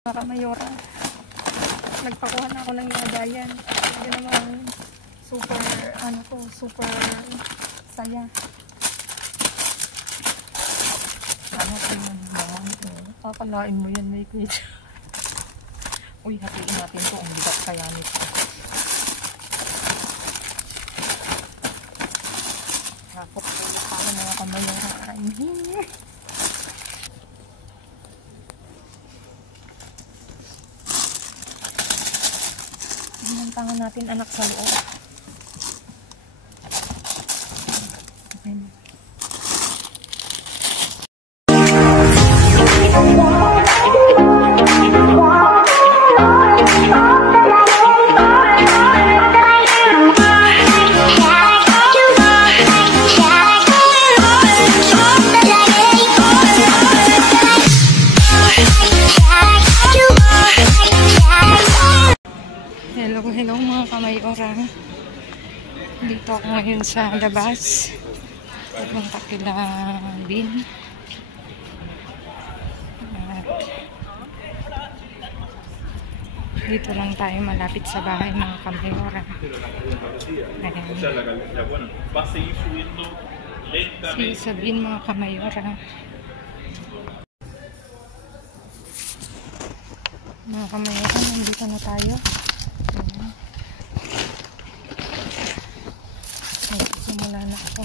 Mga Mayora, nagpakuha na ako ng lagayan. Hindi naman super, super saya. Ano ko yun? Kakalain mo yan, may kwit. Uy, hatiin natin ito. Ang bigat kaya nito. Rapok ko ulit ako mga Kamayora. Tangan natin anak sa loob. Okay. Hello mga Kamayora. Dito ako ngayon sa labas. Pupunta kila Bin. At dito lang tayo malapit sa bahay mga Kamayora. Si Sabin mga Kamayora. Mga Kamayora, nandito na tayo. Simula na ako.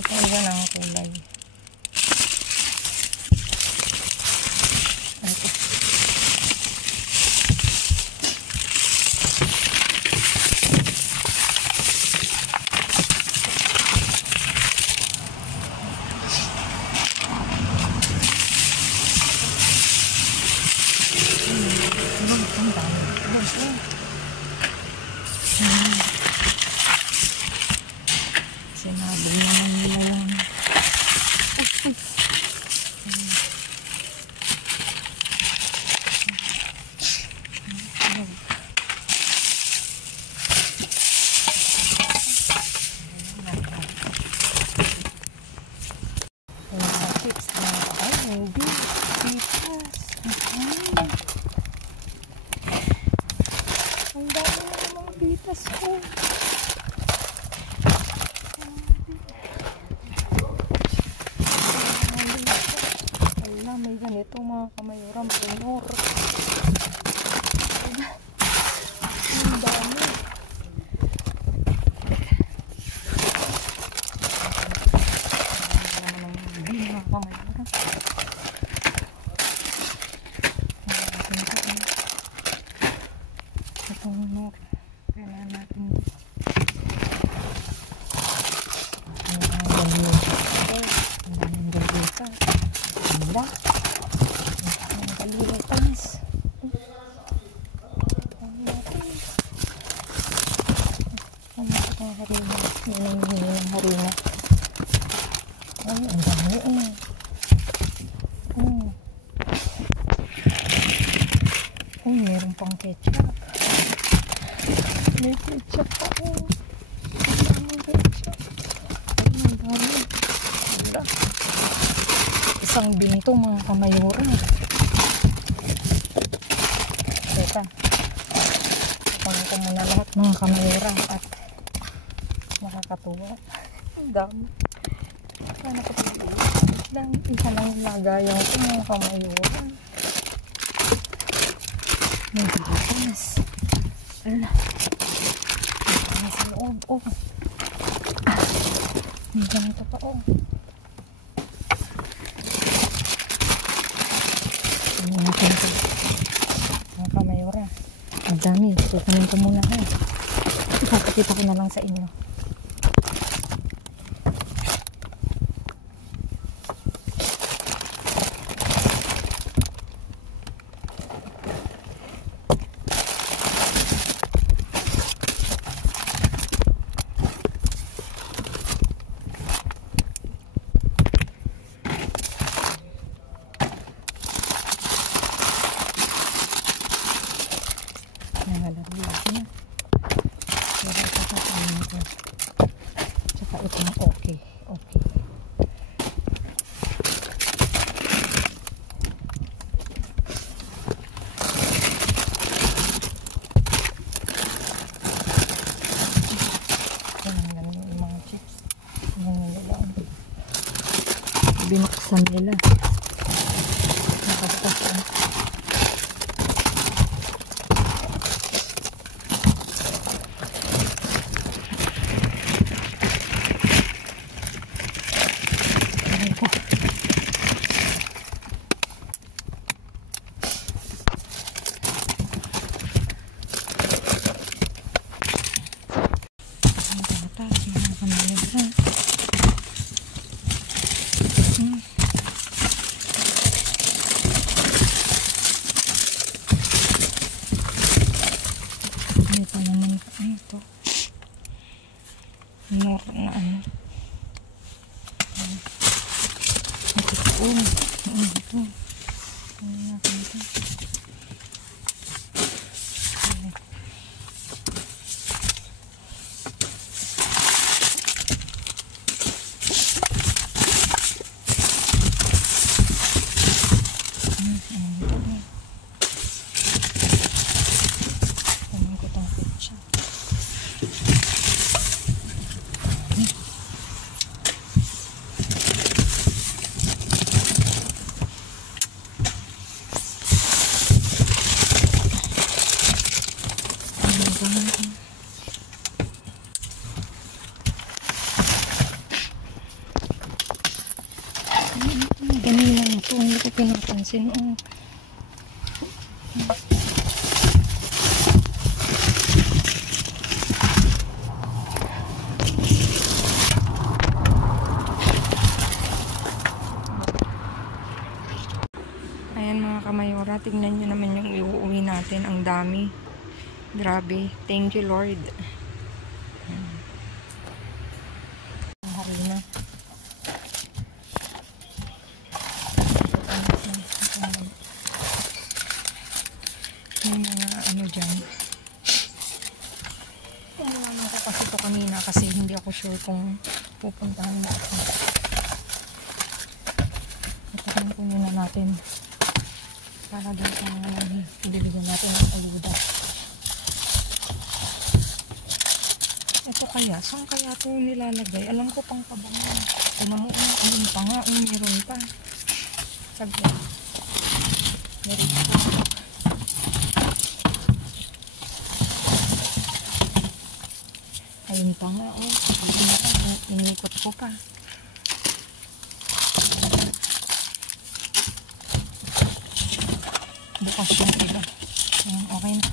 Ito na ang kulay. Sinabi naman nila yung ang dami na mga pitas ko. container. Ang dami. Itong nur. Kailangan natin ang galita. Ganda. Ang galitas. Ang harina. Yun ang harina. Ay, ang dami eh. Ay, meron pang ketchup. May ketchup pa oh. Ang dami ketchup. Ay, ang dami. Wala. Isang binto mga kamayura. Teka. Kapag ko muna lahat mga kamayura at nakakatuwa. Ang dami. Sana ko pili. Isa lang lagayan ko mga kamayura. May bilitas. Ala. May sa loob. Oh. May ganito pa oh. Ano natin ito? Mga kamayura. Ang dami. Kukunin ko muna ha. Ipapakita ko na lang sa inyo. Tsaka itong okay. Yung mga chips. Binuksan nila. Nakastas. Ito naman ito. Nor na ano. Ito. Ito. Ganun lang ito. Hindi ko pinapansin. Ayan mga kamayora. Tingnan nyo naman yung iuuwi natin. Ang dami. Grabe. Thank you Lord. Ang harina. May mga ano dyan. Nalaman ko kasi ito kanina kasi hindi ako sure kung pupuntahan na ako. Itakin ko muna natin para doon sa mga ibibigyan natin ng ayuda. Ito kaya, saan kaya ito nilalagay? Alam ko pang pabangan. Ayun pa nga, meron pa. Saglit. Meron pa nga, oh. Inikot ko pa. Bukas yung iba. Ayan, okay na.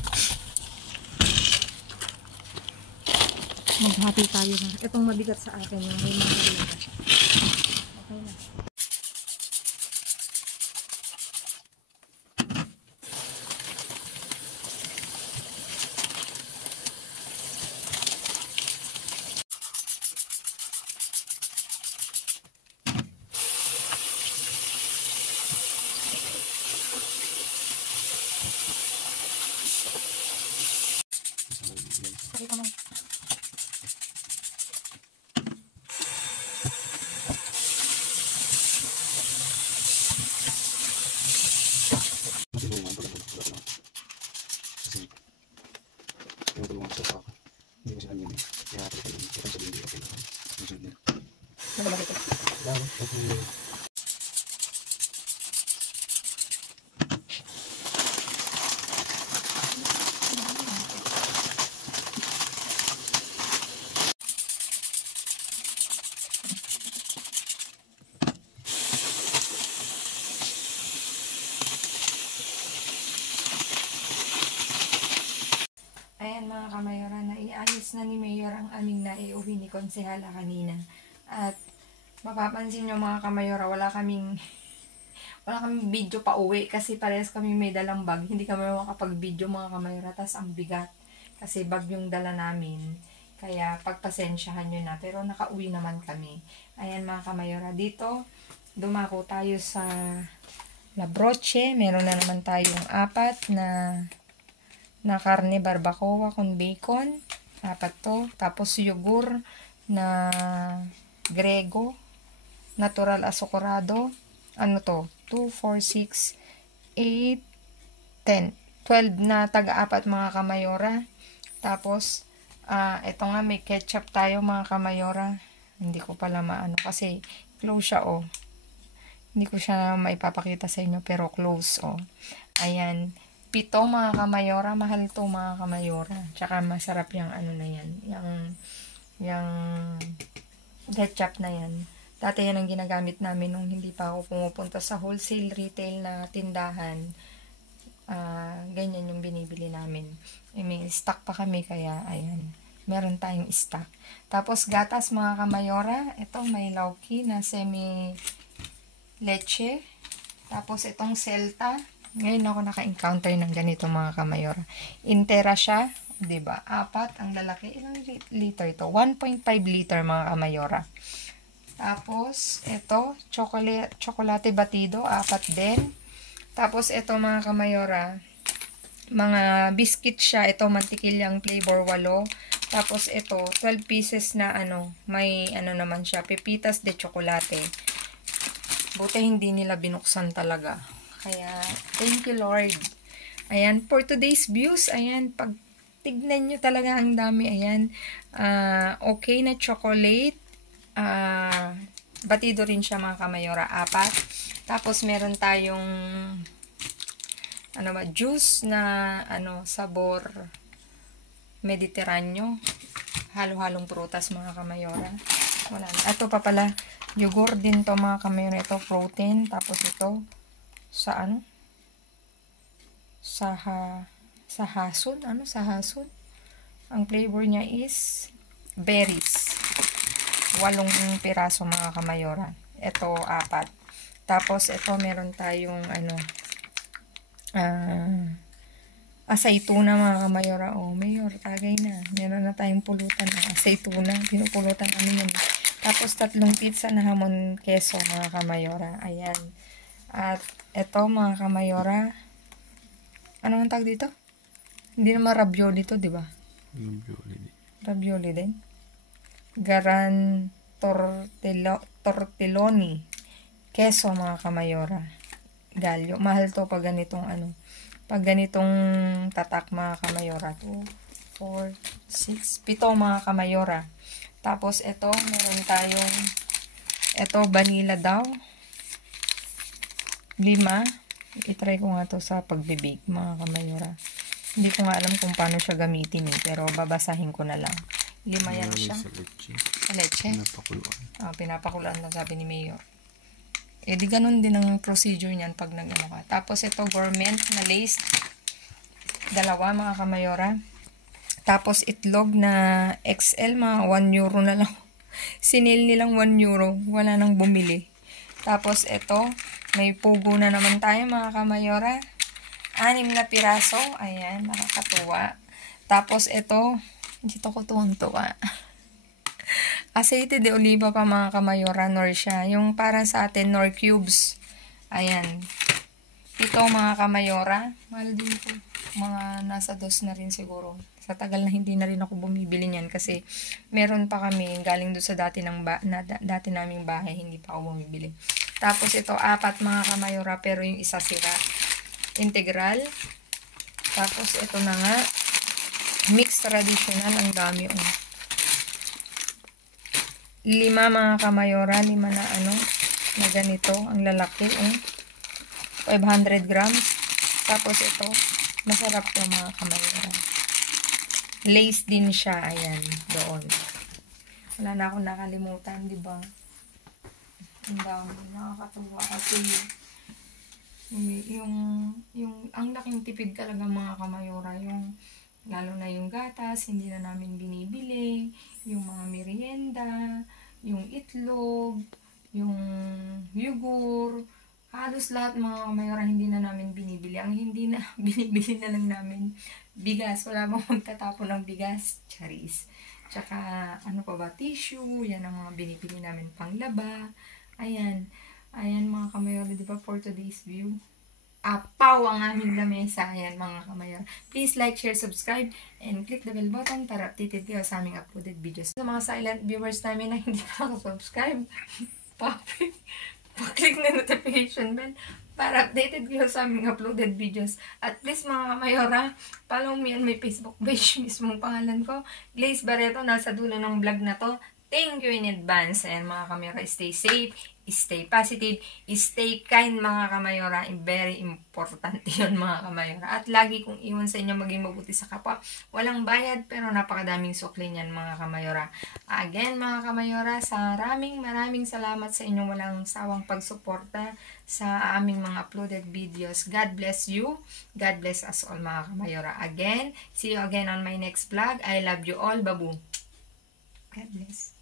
Maghati tayo na. Itong mabigat sa akin, yung may mga mabigat. Okay na. Sorry, kamay. Ayan mga kamayora, naiayos na ni Mayor ang aming naiuwi ni Konsehala kanina. At mapapansin nyo mga kamayora, wala kaming video pa uwi kasi parehas kami may dalang bag. Hindi kami makapag-video mga kamayora, tas ang bigat kasi bag yung dala namin. Kaya pagpasensyahan nyo na, pero nakauwi naman kami. Ayan mga kamayora, dito dumako tayo sa La Broche. Meron na naman tayong 4 na karne barbacoa con bacon. 4 to. Tapos yogur na Grego. Natural azucarado. Ano to? 2, 4, 6, 8, 10. 12 na taga-4 mga kamayora. Tapos, ito nga may ketchup tayo mga kamayora. Hindi ko pala maano kasi close siya oh. Hindi ko siya maipapakita sa inyo pero close oh. Ayan. 7 mga kamayora, mahal to mga kamayora. Tsaka masarap yung ano na yan. Yung ketchup na yan. Dati yan ang ginagamit namin nung hindi pa ako pumupunta sa wholesale retail na tindahan. Ganyan yung binibili namin. May stock pa kami kaya ayan. Meron tayong stock. Tapos gatas mga kamayora. Ito may lauki na semi leche. Tapos itong Celta. Ngayon ako naka-encounter ng ganito mga kamayora. Intera siya, 'di ba? 4 ang lalaki. Ilang liter ito? 1.5 liter mga kamayora. Tapos ito, chocolate batido, 4 din. Tapos ito mga kamayora, mga biscuit siya. Ito mantikilyang flavor 8. Tapos ito, 12 pieces na may naman siya, pepitas de chocolate. Buti hindi nila binuksan talaga. Kaya, thank you Lord. Ayan, for today's views, ayan, pag tignan nyo talaga ang dami, ayan, okay na chocolate, batido rin siya mga kamayora, 4. Tapos, meron tayong, juice na, sabor Mediterraneo, halo-halong prutas mga kamayora. Wala. Ito pa pala, yogurt din to mga kamayora, ito protein, tapos ito, sa hason. Sa hason. Ang flavor niya is berries. 8 piraso mga kamayora. Ito 4. Tapos ito meron tayong asaituna mga kamayora. Oh, Mayor, tagay na. Meron na tayong pulutan ng asaituna. Pinupulutan kami yun. Tapos 3 pizza na hamon keso mga kamayora. Ayan. At ito mga kamayora, ano ang tag dito? Hindi naman ravioli to, di ba? Ravioli din. Garan tortelloni. Keso mga kamayora. Galyo. Mahal to pag ganitong pag ganitong tatak mga kamayora. 2, 4, 6, 7 mga kamayora. Tapos ito, meron tayong vanilla daw. 5. I-try ko nga to sa pagbibig mga kamayora. Hindi ko nga alam kung paano siya gamitin pero babasahin ko na lang. 5 yan Nilagay siya. sa leche. Sa leche. Napakuluan. Pinapakuluan na sabi ni Mayor. Di ganun din ang procedure niyan pag nag-ano ka. Tapos ito, gourmet na lace. 2 mga kamayora. Tapos itlog na XL, mga 1 euro na lang. Sinil nilang 1 euro. Wala nang bumili. Tapos ito, may pugo na naman tayo mga kamayora. 6 na piraso. Ayan, nakakatuwa. Tapos ito, dito ko tuwang-tuwa. Aceite de oliva pa mga kamayora, nor siya. Yung para sa atin, nor cubes. Ayan. Ito mga kamayora, mahal din po. Mga nasa 2 na rin siguro. Sa tagal na hindi na rin ako bumibili niyan kasi meron pa kami galing doon sa dati naming bahay, hindi pa ako bumibili. Tapos ito 4 mga kamayora pero yung isa sira. Integral. Tapos ito na nga, mixed traditional, ang dami 5 mga kamayora, 5 na na ganito, ang lalaki 500 grams. Tapos ito, masarap to mga kamayora. Lace din siya, ayan, doon. Wala na akong nakalimutan, di ba? Ang dami, nakakatuwa kasi ang laking tipid talaga mga kamayora, lalo na yung gatas, hindi na namin binibili, yung mga merienda, yung itlog, yung yugur, halos lahat mga kamayora hindi na namin binibili. Ang hindi na binibili na lang namin, bigas. Wala bang magtatapon ng bigas? Charis. Tsaka, ano pa ba? Tissue. Yan ang mga binibili namin panglaba. Ayan. Ayan mga kamayora, di ba, for today's view? Apaw ang aming lamesa. Ayan mga kamayora. Please like, share, subscribe, and click the bell button para updated kayo sa aming uploaded videos. Sa mga silent viewers namin na hindi pa subscribe, pa-click na notification bell para updated kayo sa aming uploaded videos. At please mga kamayora, follow me on my Facebook page. Mismong pangalan ko, Glaze Barreto. Nasa dulo ng vlog na to. Thank you in advance. Ayan mga kamayora, stay safe, stay positive, stay kind mga kamayora. Very important yun mga kamayora. At lagi kong iwan sa inyo maging mabuti sa kapwa. Walang bayad pero napakadaming sukli niyan mga kamayora. Again mga kamayora, maraming salamat sa inyong walang sawang pagsuporta sa aming mga uploaded videos. God bless you. God bless us all mga kamayora. Again, see you again on my next vlog. I love you all. Babu. God bless.